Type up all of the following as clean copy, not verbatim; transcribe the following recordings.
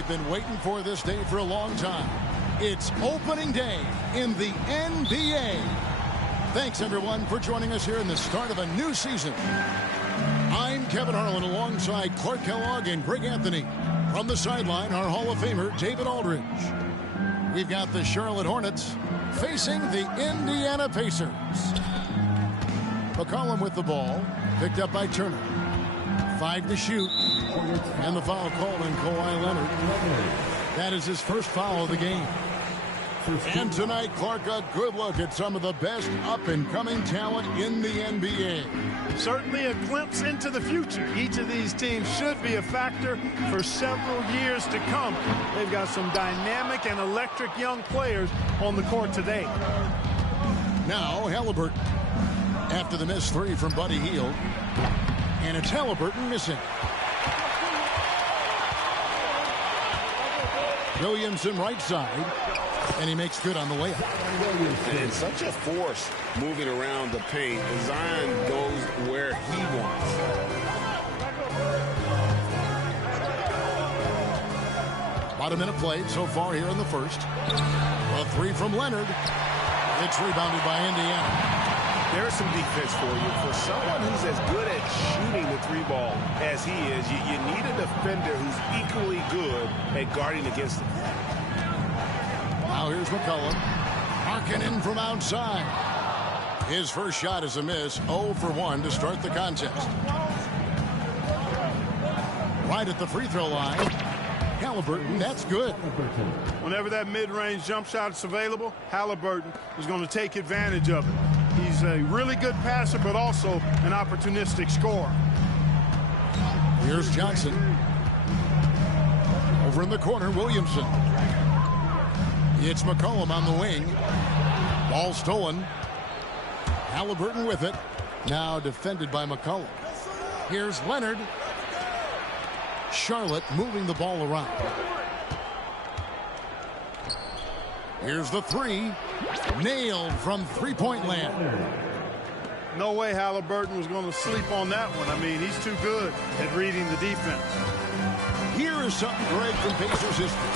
we've been waiting for this day for a long time. It's opening day in the NBA. Thanks, everyone, for joining us here in the start of a new season. I'm Kevin Harlan alongside Clark Kellogg and Greg Anthony. From the sideline, our Hall of Famer, David Aldridge. We've got the Charlotte Hornets facing the Indiana Pacers. McCollum with the ball, picked up by Turner. 5 to shoot, and the foul called on Kawhi Leonard. That is his first foul of the game. And tonight, Clark, a good look at some of the best up-and-coming talent in the NBA. Certainly a glimpse into the future. Each of these teams should be a factor for several years to come. They've got some dynamic and electric young players on the court today. Now, Halliburton. After the missed 3 from Buddy Hield. And it's Halliburton missing. Williamson right side. And he makes good on the layup. And such a force moving around the paint. Zion goes where he wants. About a minute played so far here in the first. A 3 from Leonard. It's rebounded by Indiana. There's some defense for you. For someone who's as good at shooting the 3-ball as he is, you need a defender who's equally good at guarding against him. Now here's McCollum. Markkanen from outside. His first shot is a miss. 0 for 1 to start the contest. Right at the free throw line. Halliburton, that's good. Whenever that mid-range jump shot is available, Halliburton is going to take advantage of it. He's a really good passer, but also an opportunistic scorer. Here's Johnson. Over in the corner, Williamson. It's McCollum on the wing. Ball stolen. Halliburton with it. Now defended by McCollum. Here's Leonard. Charlotte moving the ball around. Here's the 3. Nailed from three-point land. No way Halliburton was going to sleep on that one. I mean, he's too good at reading the defense. Here is something great from Pacers history.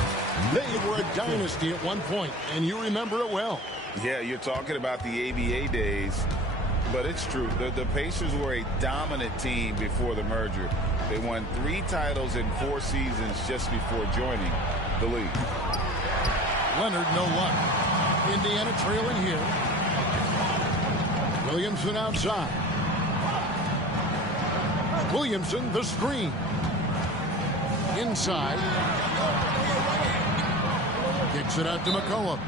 They were a dynasty at one point, and you remember it well. Yeah, you're talking about the ABA days, but it's true. The Pacers were a dominant team before the merger. They won 3 titles in 4 seasons just before joining the league. Leonard, no luck. Indiana trailing here. Williamson outside. Williamson, the screen. Inside. Kicks it out to McCollum.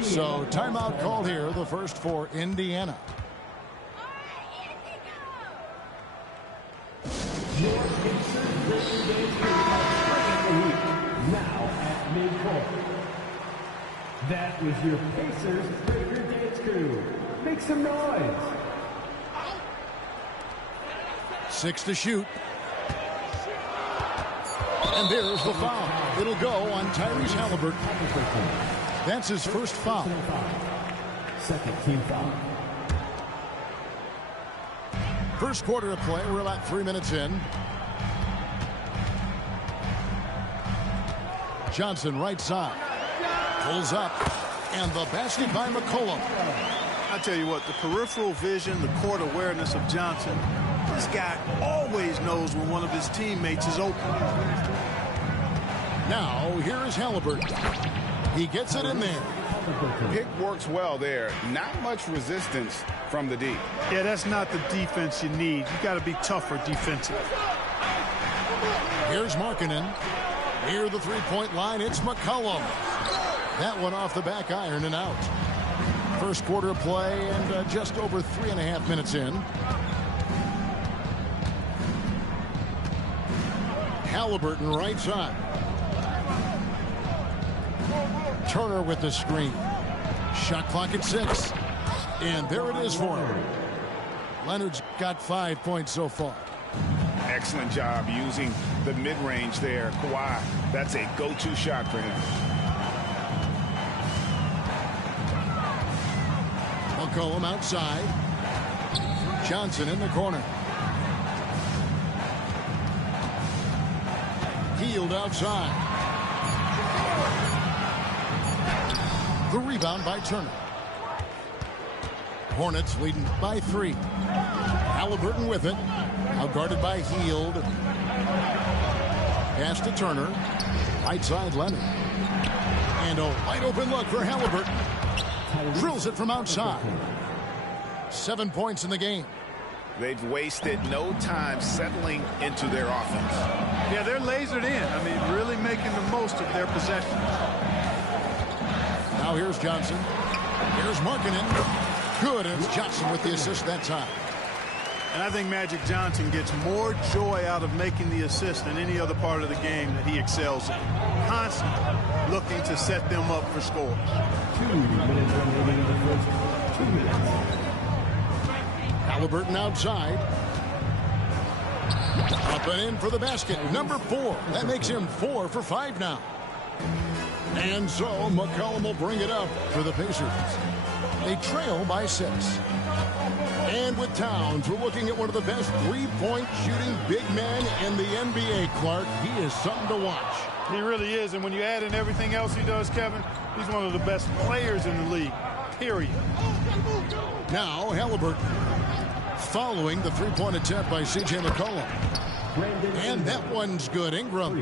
So timeout called here, the first for Indiana. Now at midcourt. That was your Pacers Breaker Dance Crew. Make some noise. 6 to shoot. And there's the foul. It'll go on Tyrese Halliburton. That's his first foul. Second team foul. First quarter of play. We're about 3 minutes in. Johnson right side. Pulls up. And the basket by McCollum. I tell you what, the peripheral vision, the court awareness of Johnson, this guy always knows when one of his teammates is open. Now, here is Halliburton. He gets it in there. Pick works well there. Not much resistance from the D. Yeah, that's not the defense you need. You got to be tougher defensive. Here's Markkanen. Near the three-point line, it's McCollum. That one off the back iron and out. First quarter of play and just over 3.5 minutes in. Halliburton right side. Turner with the screen. Shot clock at 6. And there it is for him. Leonard's got 5 points so far. Excellent job using the mid-range there. Kawhi, that's a go-to shot for him. McCollum outside. Johnson in the corner. Hield outside. The rebound by Turner. Hornets leading by 3. Halliburton with it. Out guarded by Hield. Pass to Turner. Right side Leonard. And a wide open look for Halliburton. Drills it from outside. 7 points in the game. They've wasted no time settling into their offense. Yeah, they're lasered in. I mean, really making the most of their possession. Now here's Johnson. Here's Markkanen. Good, and it's Johnson with the assist that time. And I think Magic Johnson gets more joy out of making the assist than any other part of the game that he excels in. Constantly looking to set them up for scores. 2 minutes remaining in the first. 2 minutes. Halliburton outside. Up and in for the basket. Number 4. That makes him 4 for 5 now. And so McCollum will bring it up for the Pacers. They trail by 6. And with Towns, we're looking at one of the best three-point shooting big men in the NBA, Clark. He is something to watch. He really is. And when you add in everything else he does, Kevin, he's one of the best players in the league, period. Now Halliburton following the three-point attempt by C.J. McCollum. And that one's good. Ingram.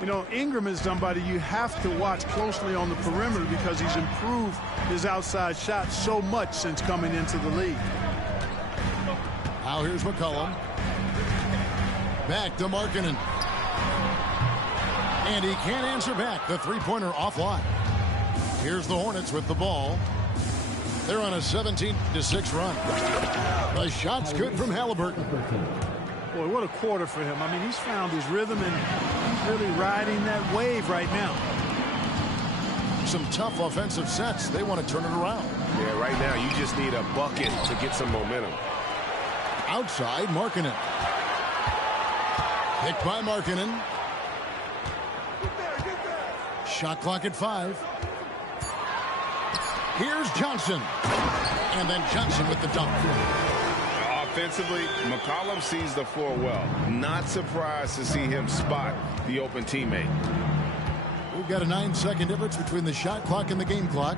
You know, Ingram is somebody you have to watch closely on the perimeter because he's improved his outside shot so much since coming into the league. Now here's McCollum. Back to Markkanen. And he can't answer back. The three-pointer offline. Here's the Hornets with the ball. They're on a 17-6 run. The shot's good from Halliburton. Boy, what a quarter for him. I mean, he's found his rhythm and he's really riding that wave right now. Some tough offensive sets. They want to turn it around. Yeah, right now you just need a bucket to get some momentum. Outside, Markkanen. Picked by Markkanen. Shot clock at 5. Here's Johnson. And then Johnson with the dunk. Offensively, McCollum sees the floor well. Not surprised to see him spot the open teammate. We've got a 9-second difference between the shot clock and the game clock.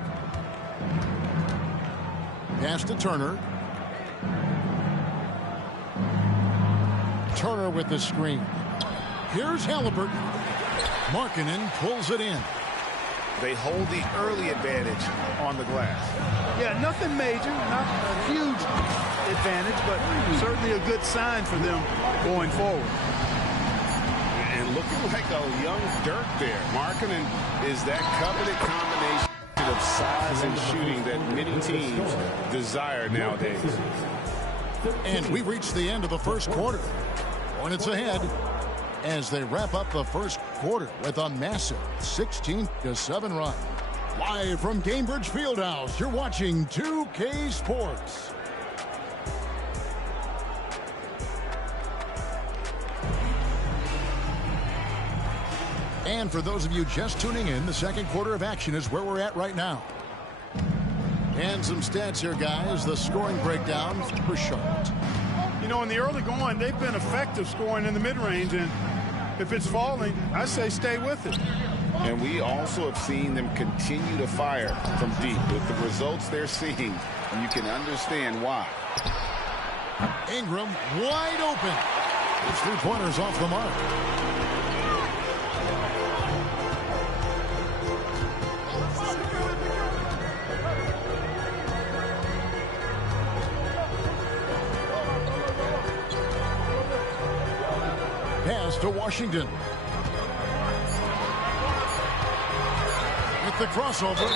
Pass to Turner. Turner with the screen. Here's Halliburton. Markkanen pulls it in. They hold the early advantage on the glass. Yeah, nothing major, not a huge advantage, but certainly a good sign for them going forward. And looking like a young Dirk there. Markkanen is that coveted combination of size and shooting that many teams desire nowadays. And we reached the end of the first quarter. Hornets ahead as they wrap up the first quarter with a massive 16-7 run. Live from Cambridge Fieldhouse, you're watching 2K Sports. And for those of you just tuning in, the second quarter of action is where we're at right now. And some stats here, guys. The scoring breakdown for Charlotte. You know, in the early going, they've been effective scoring in the mid-range, and if it's falling, I say stay with it. And we also have seen them continue to fire from deep. With the results they're seeing, you can understand why. Ingram wide open. His three-pointer's off the mark. Pass to Washington. With the crossover.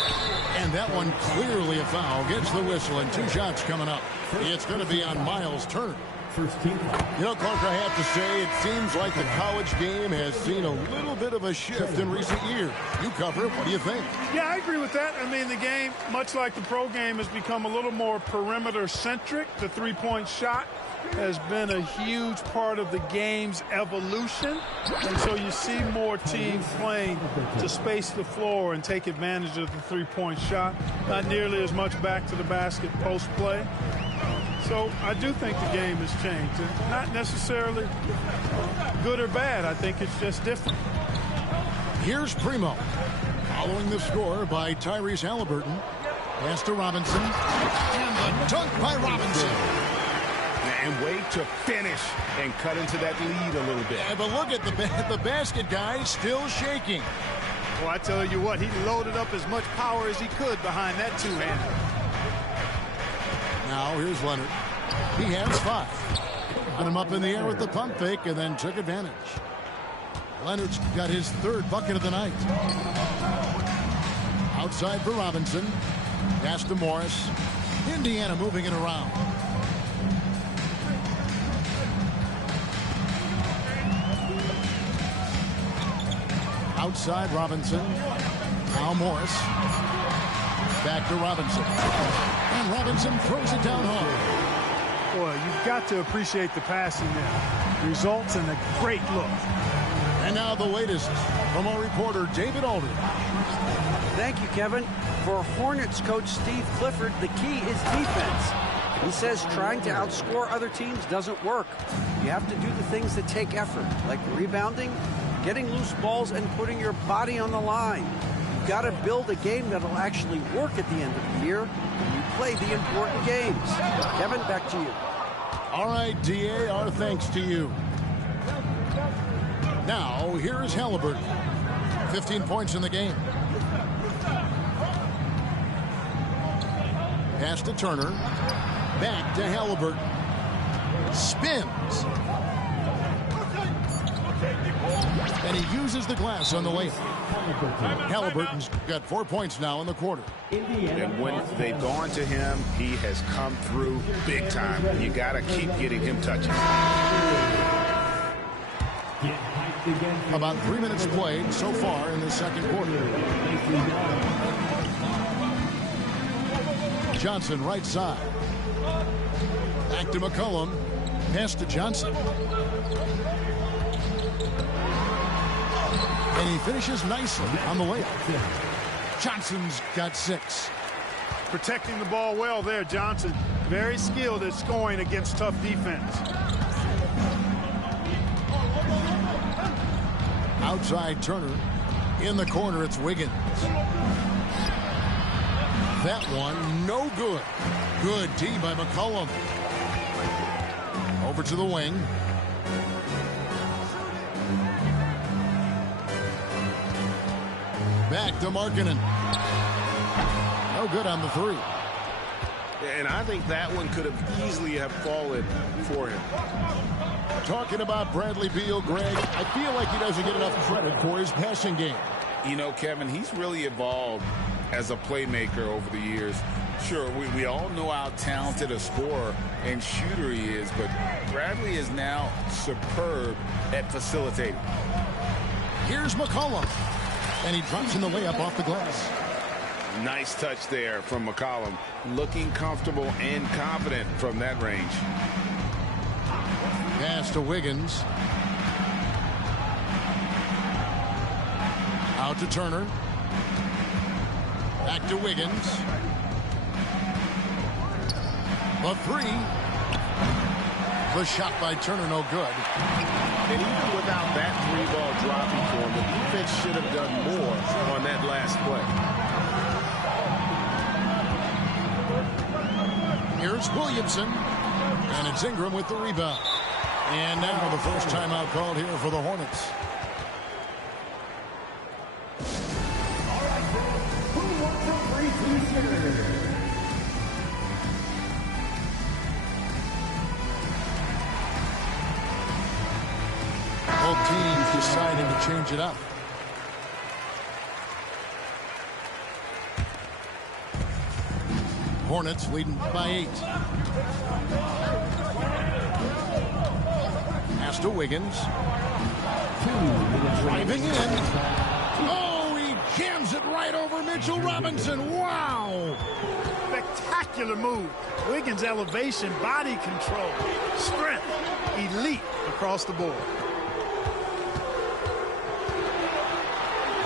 And that one clearly a foul. Gets the whistle and 2 shots coming up. It's going to be on Miles Turner. First team. You know, Clark, I have to say, it seems like the college game has seen a little bit of a shift in recent years. You cover it. What do you think? Yeah, I agree with that. I mean, the game, much like the pro game, has become a little more perimeter-centric. The three-point shot has been a huge part of the game's evolution. And so you see more teams playing to space the floor and take advantage of the three-point shot. Not nearly as much back to the basket post-play. So I do think the game has changed. And not necessarily good or bad. I think it's just different. Here's Primo. Following the score by Tyrese Halliburton. Pass to Robinson. And the dunk by Robinson. And wait to finish and cut into that lead a little bit. Yeah, but look at the basket guy still shaking. Well, I tell you what, he loaded up as much power as he could behind that two-hander. Now here's Leonard. He has 5. Got him up in the air with the pump fake and then took advantage. Leonard's got his 3rd bucket of the night. Outside for Robinson. Pass to Morris. Indiana moving it around. Outside Robinson. Now Morris. Back to Robinson. And Robinson throws it down home. Boy, you've got to appreciate the passing there. Results in a great look. And now the latest from our reporter, David Aldridge. Thank you, Kevin. For Hornets coach Steve Clifford, the key is defense. He says trying to outscore other teams doesn't work. You have to do the things that take effort, like rebounding, getting loose balls, and putting your body on the line. You've got to build a game that'll actually work at the end of the year when you play the important games. Kevin, back to you. All right, DA, our thanks to you. Now, here's Halliburton. 15 points in the game. Pass to Turner. Back to Halliburton. Spins. And he uses the glass on the layup. Halliburton's got 4 points now in the quarter. And when they've gone to him, he has come through big time. You got to keep getting him touches. About 3 minutes played so far in the second quarter. Johnson right side. Back to McCollum. Pass to Johnson. And he finishes nicely on the layup. Johnson's got 6. Protecting the ball well there, Johnson. Very skilled at scoring against tough defense. Outside Turner. In the corner, it's Wiggins. That one, no good. Good D by McCollum. Over to the wing. Back to Markkanen. No good on the 3. And I think that one could have easily have fallen for him. Talking about Bradley Beal, Greg, I feel like he doesn't get enough credit for his passing game. You know, Kevin, he's really evolved as a playmaker over the years. Sure, we all know how talented a scorer and shooter he is, but Bradley is now superb at facilitating. Here's McCollum. And he drops in the layup off the glass. Nice touch there from McCollum. Looking comfortable and confident from that range. Pass to Wiggins. Out to Turner. Back to Wiggins. The 3. The shot by Turner, no good. And even without that 3-ball dropping for him, the defense should have done more on that last play. Here's Williamson. And it's Ingram with the rebound. And now the first timeout called here for the Hornets. All right, who wants a free t-shirt? Both teams deciding to change it up. Hornets leading by 8. Pass to Wiggins. Driving in. Oh, he jams it right over Mitchell Robinson. Wow. Spectacular move. Wiggins' elevation, body control, strength, elite across the board.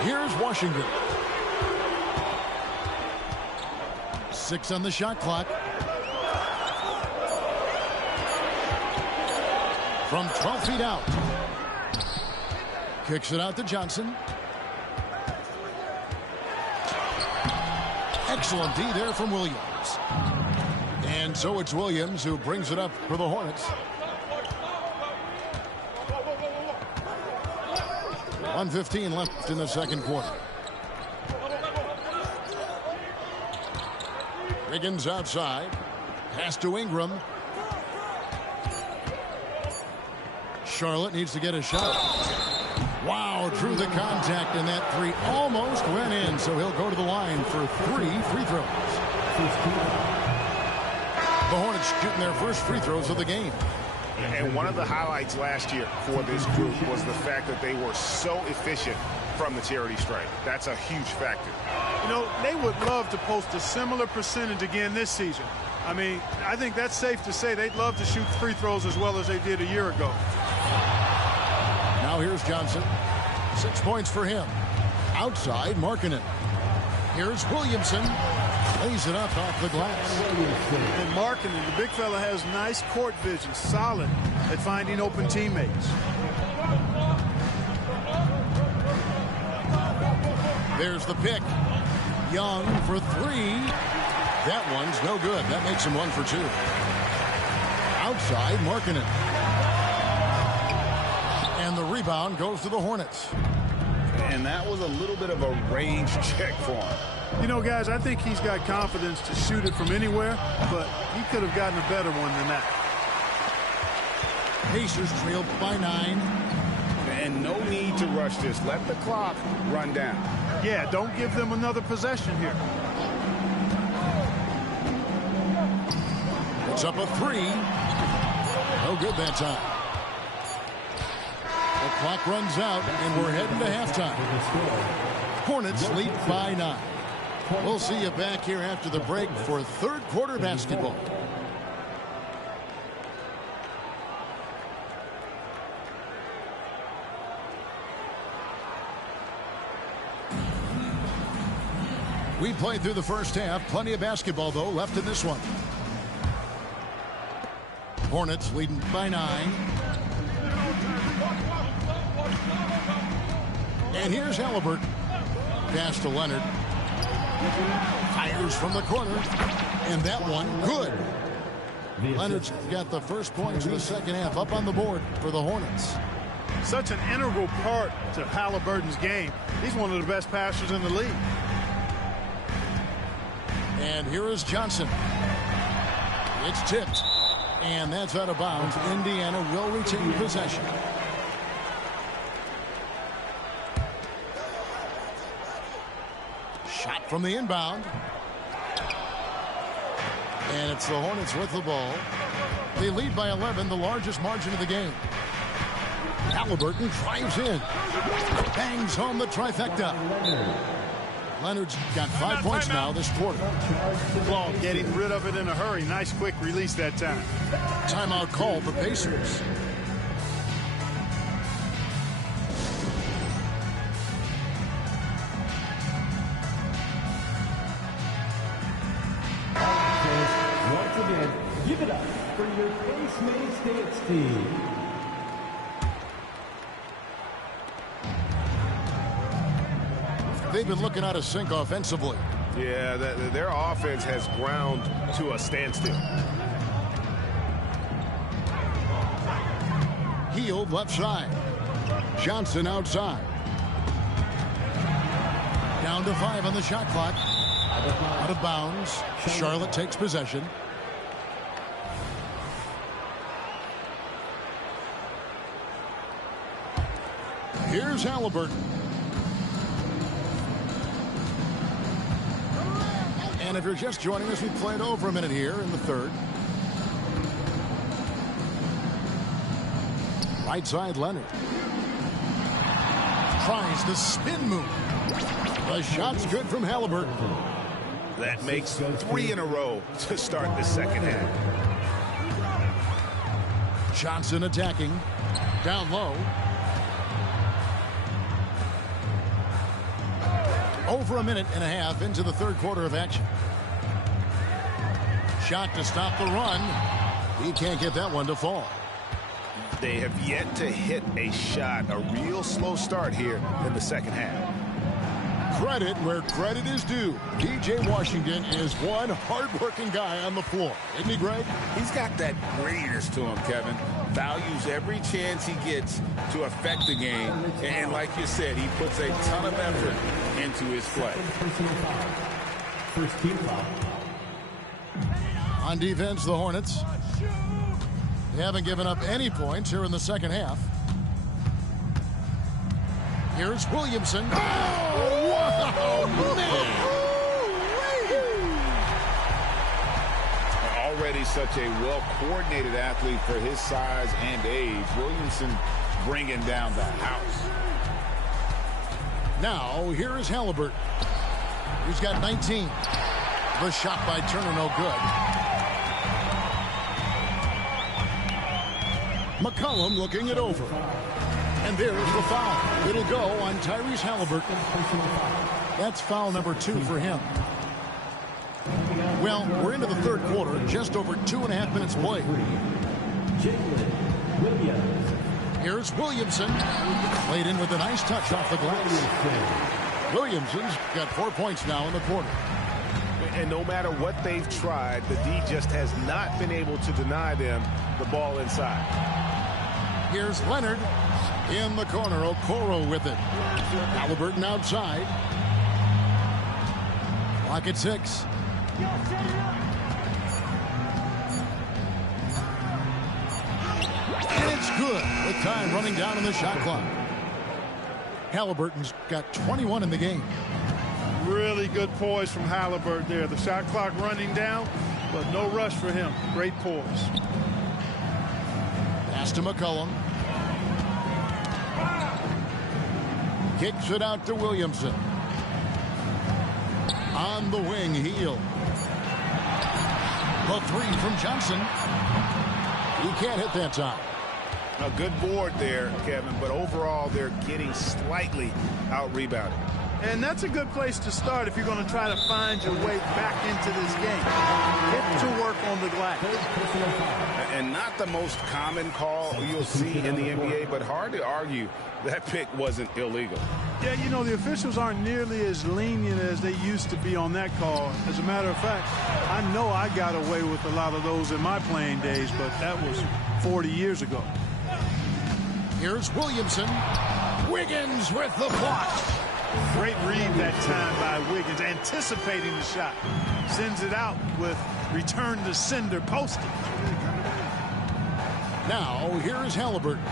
Here's Washington. 6 on the shot clock. From 12 feet out. Kicks it out to Johnson. Excellent D there from Williams. And so it's Williams who brings it up for the Hornets. 1:15 left in the second quarter. Wiggins outside. Pass to Ingram. Charlotte needs to get a shot. Wow, drew the contact, and that three almost went in, so he'll go to the line for 3 free throws. The Hornets shooting their first free throws of the game. And one of the highlights last year for this group was the fact that they were so efficient from the charity stripe. That's a huge factor. You know, they would love to post a similar percentage again this season. I mean, I think that's safe to say they'd love to shoot free throws as well as they did a year ago. Now here's Johnson. 6 points for him. Outside, Markkanen. Here's Williamson. Lays it up off the glass. And Markkanen, the big fella, has nice court vision, solid at finding open teammates. There's the pick. Young for 3. That one's no good. That makes him 1 for 2. Outside, Markkanen. And the rebound goes to the Hornets. And that was a little bit of a range check for him. You know, guys, I think he's got confidence to shoot it from anywhere, but he could have gotten a better one than that. Pacers trailed by 9. And no need to rush this. Let the clock run down. Yeah, don't give them another possession here. It's up a 3. No good that time. The clock runs out, and we're heading to halftime. Hornets lead by 9. We'll see you back here after the break for third quarter basketball. We played through the first half. Plenty of basketball, though, left in this one. Hornets leading by 9. And here's Halliburton. Pass to Leonard. Fires from the corner. And that one, good. Leonard's got the first points of the second half up on the board for the Hornets. Such an integral part to Halliburton's game. He's one of the best passers in the league. And here is Johnson. It's tipped. And that's out of bounds. Indiana will retain possession. Shot from the inbound. And it's the Hornets with the ball. They lead by 11, the largest margin of the game. Halliburton drives in. Bangs home the trifecta. Leonard's got 5 points now this quarter. Ball getting rid of it in a hurry. Nice quick release that time. Timeout called the Pacers. Once again, give it up for your Face Mates Dance team. They've been looking out of sync offensively. Yeah, their offense has ground to a standstill. Hield left side. Johnson outside. Down to 5 on the shot clock. Out of bounds. Charlotte takes possession. Here's Halliburton. And if you're just joining us, we played over a minute here in the third. Right side, Leonard. Tries the spin move. The shot's good from Halliburton. That makes 3 in a row to start the second half. Johnson attacking. Down low. Over a minute and a half into the third quarter of action. Shot to stop the run. He can't get that one to fall. They have yet to hit a shot, a real slow start here in the second half. Credit where credit is due. P.J. Washington is one hard-working guy on the floor. Isn't he, Greg? He's got that grittiness to him, Kevin. Values every chance he gets to affect the game. And like you said, he puts a ton of effort into his play. First team foul. On defense, the Hornets. They haven't given up any points here in the second half. Here's Williamson. Oh, wow, man. Already such a well-coordinated athlete for his size and age. Williamson bringing down the house. Now, here is Halliburton. He's got 19. The shot by Turner, no good. McCollum looking it over. And there's the foul. It'll go on Tyrese Halliburton. That's foul number 2 for him. Well, we're into the third quarter. Just over 2.5 minutes played. Here's Williamson. Played in with a nice touch off the glass. Williamson's got 4 points now in the quarter. And no matter what they've tried, the D just has not been able to deny them the ball inside. Here's Leonard in the corner. Okoro with it. Halliburton outside. Clock at 6. And it's good with time running down on the shot clock. Halliburton's got 21 in the game. Really good poise from Halliburton there. The shot clock running down, but no rush for him. Great poise. Pass to McCollum. Kicks it out to Williamson. On the wing, Heel. A 3 from Johnson. He can't hit that time. A good board there, Kevin, but overall they're getting slightly out-rebounded. And that's a good place to start if you're going to try to find your way back into this game. Get to work on the glass. And not the most common call you'll see in the NBA, but hard to argue that pick wasn't illegal. Yeah, you know, the officials aren't nearly as lenient as they used to be on that call. As a matter of fact, I know I got away with a lot of those in my playing days, but that was 40 years ago. Here's Williamson. Wiggins with the block. Great read that time by Wiggins, anticipating the shot. Sends it out with return to sender posted. Now, here's Halliburton.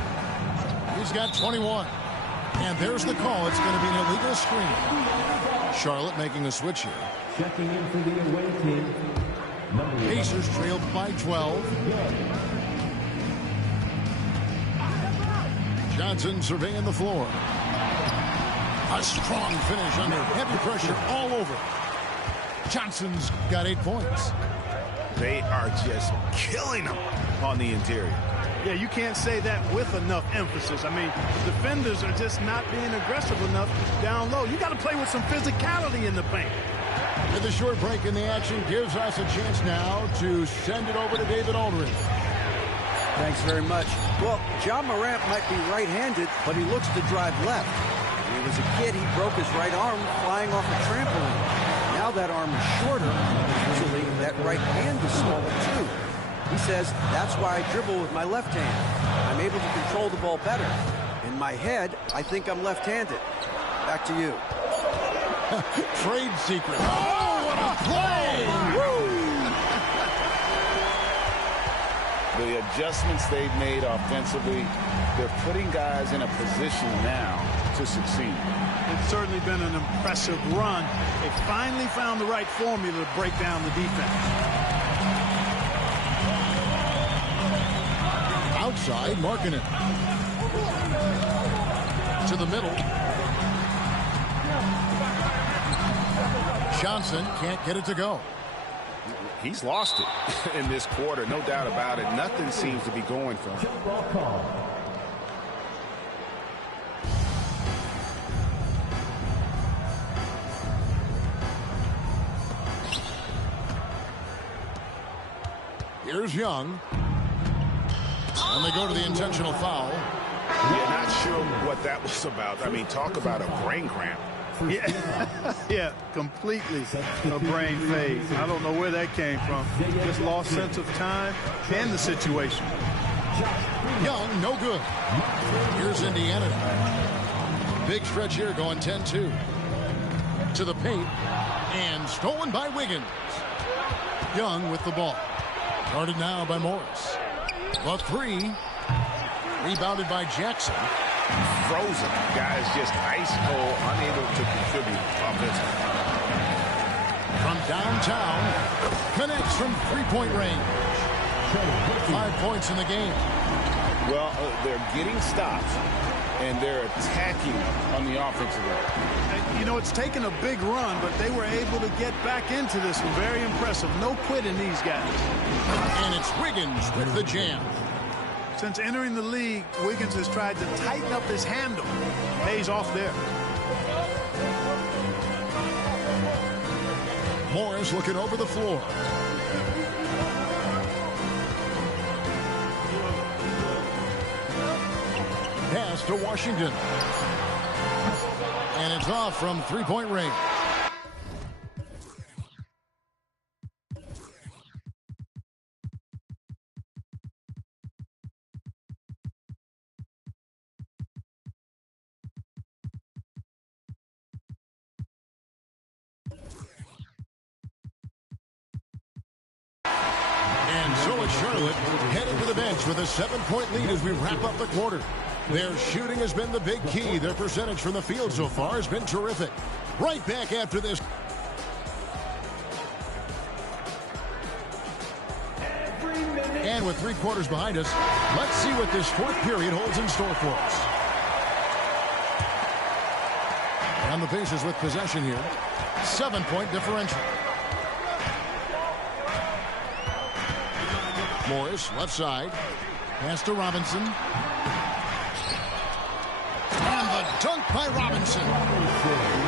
He's got 21. And there's the call. It's going to be an illegal screen. Charlotte making a switch here. Checking in for the away team. Pacers trailed by 12. Johnson surveying the floor. A strong finish under heavy pressure all over. Johnson's got 8 points. They are just killing them on the interior. Yeah, you can't say that with enough emphasis. I mean, the defenders are just not being aggressive enough down low. You got to play with some physicality in the paint. With a short break in the action gives us a chance now to send it over to David Aldridge. Thanks very much. Well, John Morant might be right-handed, but he looks to drive left. When he was a kid, he broke his right arm flying off a trampoline. Now that arm is shorter. Usually, that right hand is smaller, too. He says, that's why I dribble with my left hand. I'm able to control the ball better. In my head, I think I'm left-handed. Back to you. Trade secret. Oh, what a play! Woo! The adjustments they've made offensively, they're putting guys in a position now to succeed. It's certainly been an impressive run. They finally found the right formula to break down the defense. Outside, marking it. To the middle. Johnson can't get it to go. He's lost it in this quarter, no doubt about it. Nothing seems to be going for him. Here's Young. And they go to the intentional foul. Yeah, not sure what that was about. I mean, talk about a brain cramp Yeah, completely a brain phase. I don't know where that came from. Just lost sense of time and the situation. Young, no good. Here's Indiana. Big stretch here going 10-2. To the paint. And stolen by Wiggins. Young with the ball. Guarded now by Morris. The three. Rebounded by Jackson. Frozen. Guys just ice cold, unable to contribute offensively. From downtown. Connects from three-point range. 5 points in the game. Well, they're getting stops, and they're attacking on the offensive end. You know, it's taken a big run, but they were able to get back into this one. Very impressive. No quitting these guys. And it's Wiggins with the jam. Since entering the league, Wiggins has tried to tighten up his handle. Pays off there. Morris looking over the floor. Pass to Washington. And it's off from three-point range. And so it's Charlotte heading to the bench with a 7-point lead as we wrap up the quarter. Their shooting has been the big key. Their percentage from the field so far has been terrific. Right back after this. And with 3 quarters behind us, let's see what this fourth period holds in store for us. And the Pacers with possession here. 7-point differential. Morris, left side. Pass to Robinson. And the dunk by Robinson.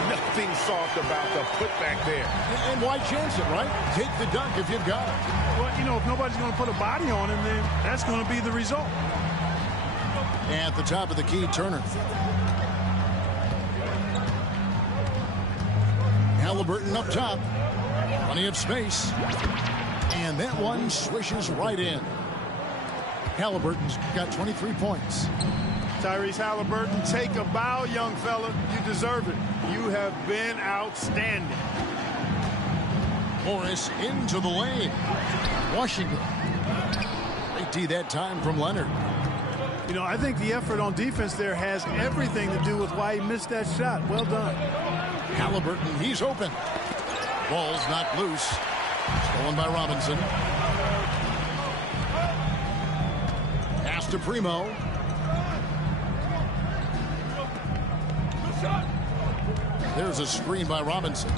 Nothing soft about the putback there. And why chance it, right? Take the dunk if you've got it. Well, you know, if nobody's going to put a body on him, then that's going to be the result. At the top of the key, Turner. Halliburton up top. Plenty of space. And that one swishes right in. Halliburton's got 23 points. Tyrese Halliburton, take a bow, young fella. You deserve it. You have been outstanding. Morris into the lane. Washington. Late D that time from Leonard. You know, I think the effort on defense there has everything to do with why he missed that shot. Well done. Halliburton, he's open. Ball's not loose. Stolen by Robinson. Pass to Primo. There's a screen by Robinson.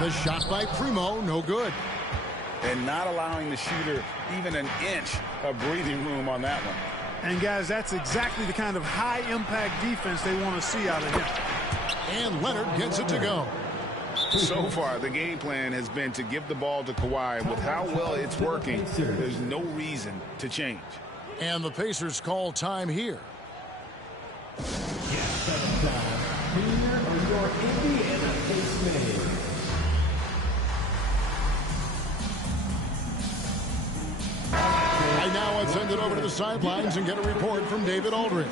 The shot by Primo, no good. And not allowing the shooter even an inch of breathing room on that one. And, guys, that's exactly the kind of high-impact defense they want to see out of him. And Leonard gets it to go. So far, the game plan has been to give the ball to Kawhi. With how well it's working, there's no reason to change. And the Pacers call time here. Here are your Indiana Pacers. Right now, let's send it over to the sidelines and get a report from David Aldridge.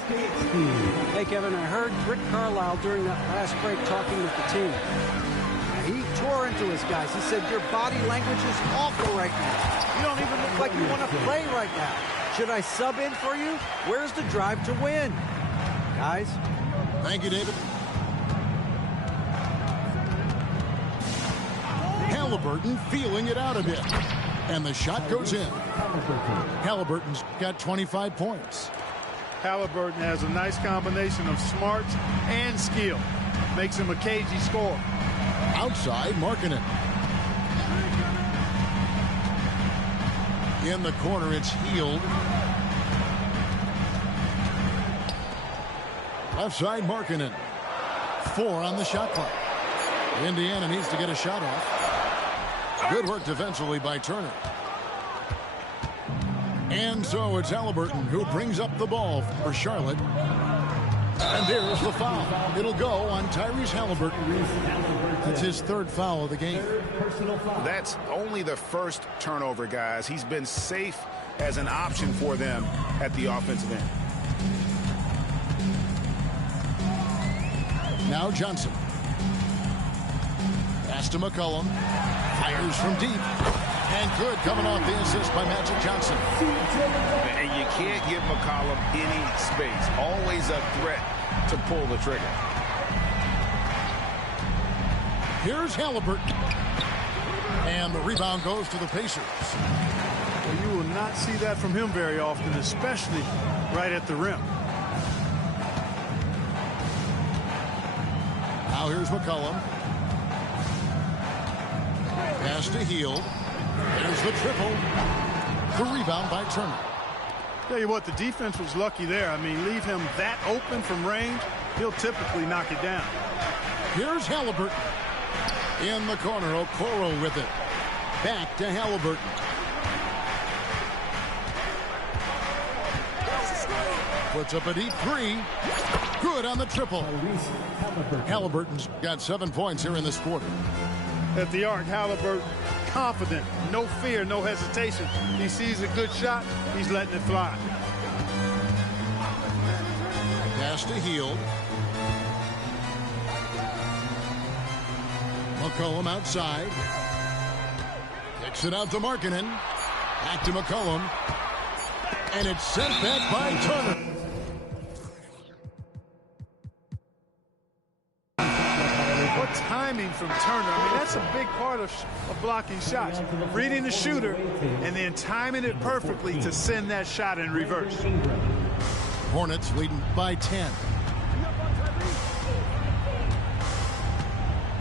Hey, Kevin, I heard Rick Carlisle during that last break talking with the team. He tore into his guys. He said, your body language is awful right now. You don't even look like you want to play right now. Should I sub in for you? Where's the drive to win? Guys? Thank you, David. Halliburton feeling it out a bit. And the shot goes in. Halliburton's got 25 points. Halliburton has a nice combination of smarts and skill. Makes him a cagey scorer. Outside, Markkanen. In the corner, it's Hield. Left side, Markkanen. 4 on the shot clock. Indiana needs to get a shot off. Good work defensively by Turner. And so it's Halliburton who brings up the ball for Charlotte. And there's the foul. It'll go on Tyrese Halliburton. That's his third foul of the game. That's only the first turnover, guys. He's been safe as an option for them at the offensive end. Now Johnson. Pass to McCollum. Fires from deep. And good, coming off the assist by Magic Johnson. And you can't give McCollum any space. Always a threat to pull the trigger. Here's Halliburton. And the rebound goes to the Pacers. Well, you will not see that from him very often, especially right at the rim. Now here's McCollum. Pass to Hield. There's the triple. The rebound by Turner. Tell you what, the defense was lucky there. I mean, leave him that open from range, he'll typically knock it down. Here's Halliburton. In the corner, Okoro with it. Back to Halliburton. Puts up a deep three. Good on the triple. Halliburton's got 7 points here in this quarter. At the arc, Halliburton confident, no fear, no hesitation. He sees a good shot, he's letting it fly. Pass to Hield. McCollum outside. Kicks it out to Markkanen. Back to McCollum. And it's sent back by Turner. What timing from Turner. I mean, that's a big part of blocking shots. Reading the shooter and then timing it perfectly to send that shot in reverse. Hornets leading by 10.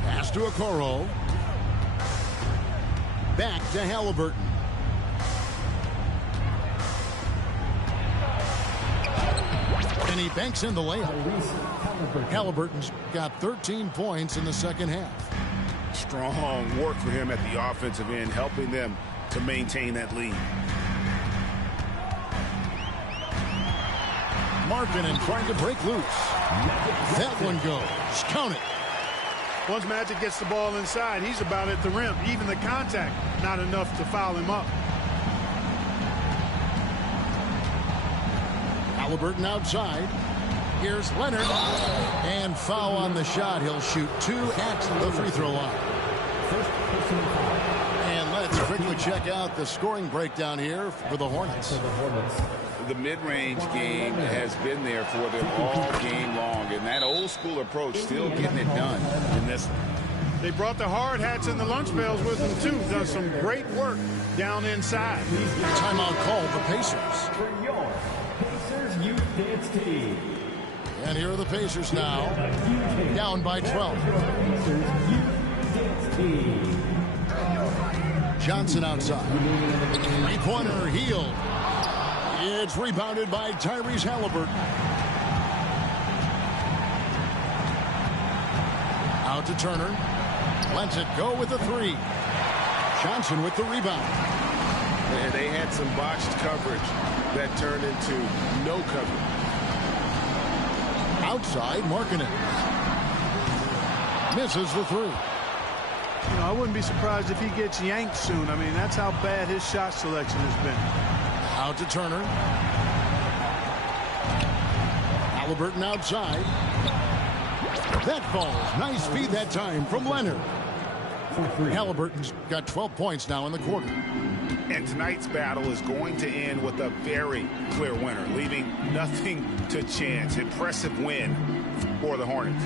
Pass to Okoro. Back to Halliburton. And he banks in the layup. Halliburton's got 13 points in the second half. Strong work for him at the offensive end, helping them to maintain that lead. Markkanen trying to break loose. That one goes. Count it. Once Magic gets the ball inside, he's about at the rim. Even the contact, not enough to foul him up. Halliburton outside. Here's Leonard. And foul on the shot. He'll shoot 2 at the free throw line. And let's quickly check out the scoring breakdown here for the Hornets. The mid-range game has been there for them all game long, and that old school approach still getting it done in this one. They brought the hard hats and the lunch bells with them too. Done some great work down inside. Timeout called the Pacers. For your Pacers Youth Dance Team. And here are the Pacers now, down by 12. Pacers Youth Dance Team. Johnson outside. Three-pointer, Hield. It's rebounded by Tyrese Halliburton. Out to Turner. Lets it go with the three. Johnson with the rebound. And they had some botched coverage that turned into no coverage. Outside, Markkanen. Misses the three. You know, I wouldn't be surprised if he gets yanked soon. I mean, that's how bad his shot selection has been. Out to Turner. Halliburton outside. That falls. Nice feed that time from Leonard. Halliburton's got 12 points now in the quarter. And tonight's battle is going to end with a very clear winner, leaving nothing to chance. Impressive win for the Hornets.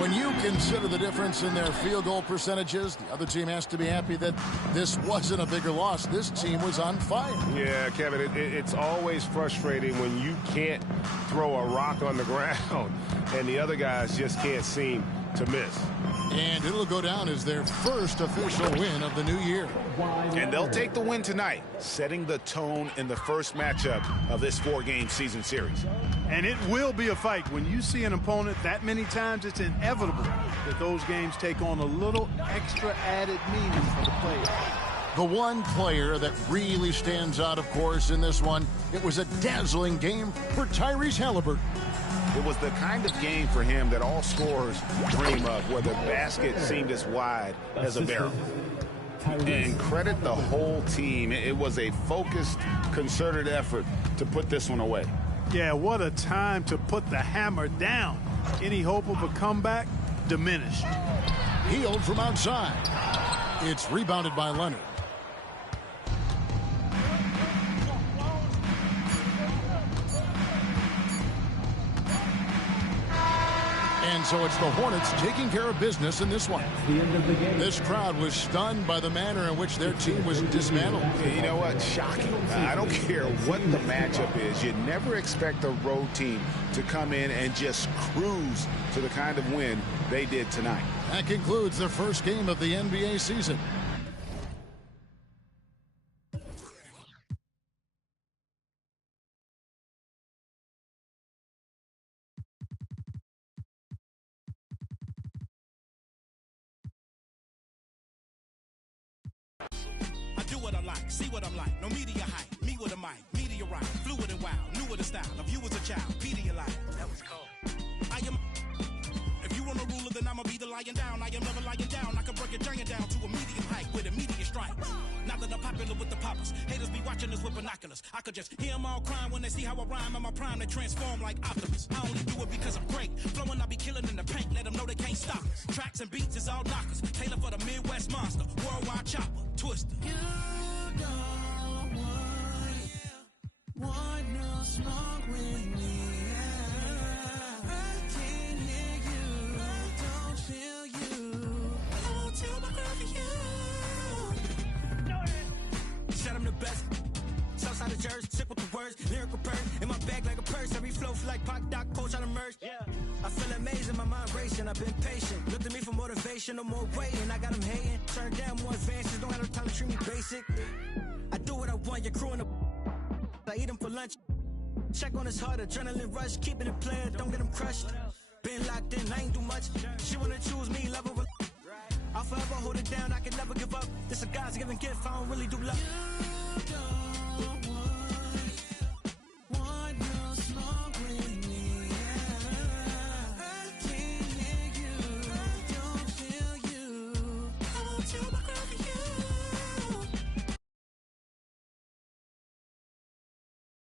When you consider the difference in their field goal percentages, the other team has to be happy that this wasn't a bigger loss. This team was on fire. Yeah, Kevin, it's always frustrating when you can't throw a rock on the ground and the other guys just can't seem to miss. And it'll go down as their first official win of the new year. And they'll take the win tonight, setting the tone in the first matchup of this 4-game season series. And it will be a fight. When you see an opponent that many times, it's inevitable that those games take on a little extra added meaning for the players. The one player that really stands out, of course, in this one, it was a dazzling game for Tyrese Halliburton. It was the kind of game for him that all scorers dream of, where the basket seemed as wide as a barrel. And credit the whole team. It was a focused, concerted effort to put this one away. Yeah, what a time to put the hammer down. Any hope of a comeback diminished. Healed from outside. It's rebounded by Leonard. And so it's the Hornets taking care of business in this one. The end of the game. This crowd was stunned by the manner in which their team was dismantled. You know what? Shocking. I don't care what the matchup is. You never expect a road team to come in and just cruise to the kind of win they did tonight. That concludes the first game of the NBA season. Do what I like, see what I'm like, no media hype, me with a mic, meteorite, fluid and wild, new with a style, of you as a child, Pedialyte. That was cold. I am, if you want a ruler, then I'ma be the lying down, I am never lying down, I can break a giant down to a medium height with immediate strike. Now that I'm popular with the poppers, haters be watching us with binoculars, I could just hear them all crying when they see how I rhyme, in my prime, they transform like Optimus. I only do it because I'm great, flowing I be killing in the paint, let them know they can't stop us. Tracks and beats is all knockers, Taylor for the Midwest monster, worldwide chopper, Twister. Want no smoke with me. I can't hear you. I don't feel you. I won't tell my girl for you. Said I'm the best. Southside of Jersey, sick with the words, lyrical purse. In my bag like a purse, every flow feel like Pac, Doc, Coach, on the merge. Yeah. I feel amazing, my mind racing, I've been patient. Look to me for motivation, no more waiting. I got them hating, turn down more advances, don't have no time to treat me basic. I do what I want, your crew in the I eat them for lunch. Check on his heart, adrenaline rush, keeping it player, don't get him crushed. Been locked in, I ain't do much. She wanna choose me, love her. I'll forever hold it down, I can never give up. This a God's given gift, I don't really do love.